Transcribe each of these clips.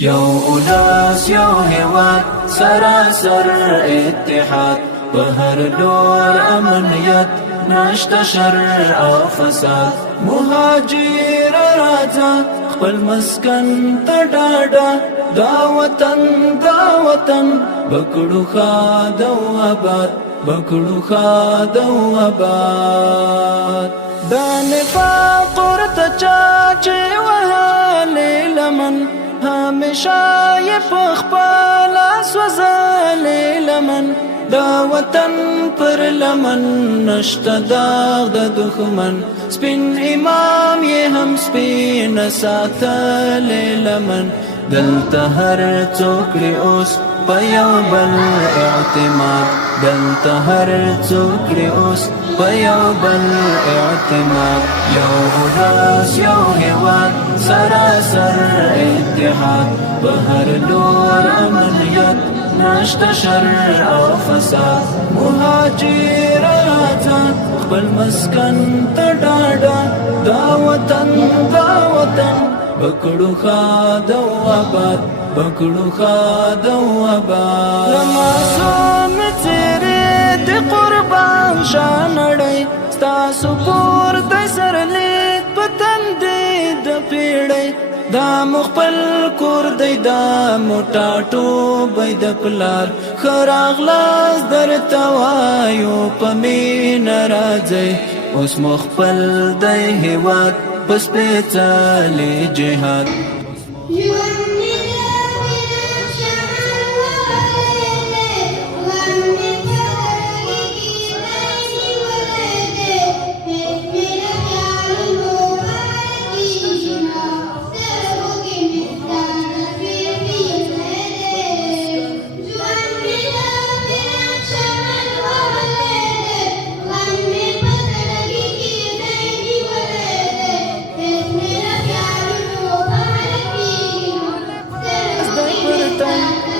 یو اولس یو هیواد سراسر اتحاد په هر لور امنیت نشته شر او فساد مهاجر راځه خپل مسکن ته ډاډه دا وطن بکړو ښاد او آباد بکړو ښاد او آباد دا نفاق ورته چا چې وهلې لمن همیشه یې په خپله سوځلې لمن دا وطن پر لمن نشته داغ د دښمن سپین امام یې هم سپینه ساتلې لمن دلته هر څوک کړي اوس په یو بل اعتماد دلته هر څوک کړي اوس په یو بل اعتماد یو ولس یو هیواد سراسر اتحاد په هر لور امنیت نشته شر او فساد مهاجر راځه خپل مسکن ته ډاډه دا وطن بکړو ښاد او آباد بکړو ښاد او آباد لماسوم څېرې د قربان شاه نړۍ ستاسو پور د سرلید په تندې د پیړۍ دا مو خپل کور دی دا مو ټاټوبی د پلار ښه راغلاست درته وایو په مینه راځئ اوس مو خپل دی هېواد په سپېڅلي جهاد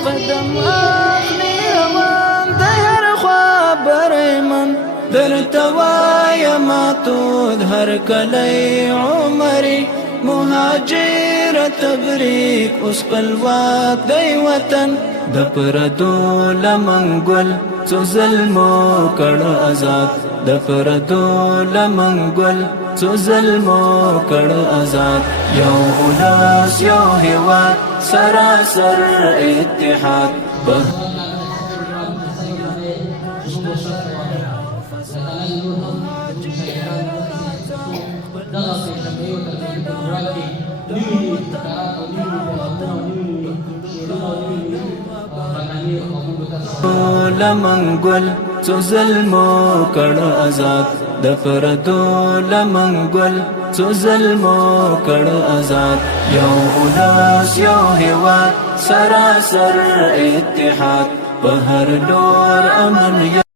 قدم اخلي روان د هر خوا بریمن درته وایم تود هر کلی عمري مهاجر تبریک اوس خپلواک دی وطن د پردو لمن ګل څو ظلمو کړ آزاد د پردو لمن ګل څو ظلمو کړ آزاد یو ولس یو هیواد سراسر اتحاد لمن ګل څو ظلمو کړ آزاد د پردو لمن ګل څو ظلمو کړ آزاد یو ولس یو هیواد سراسر اتحاد په هر لور امنیت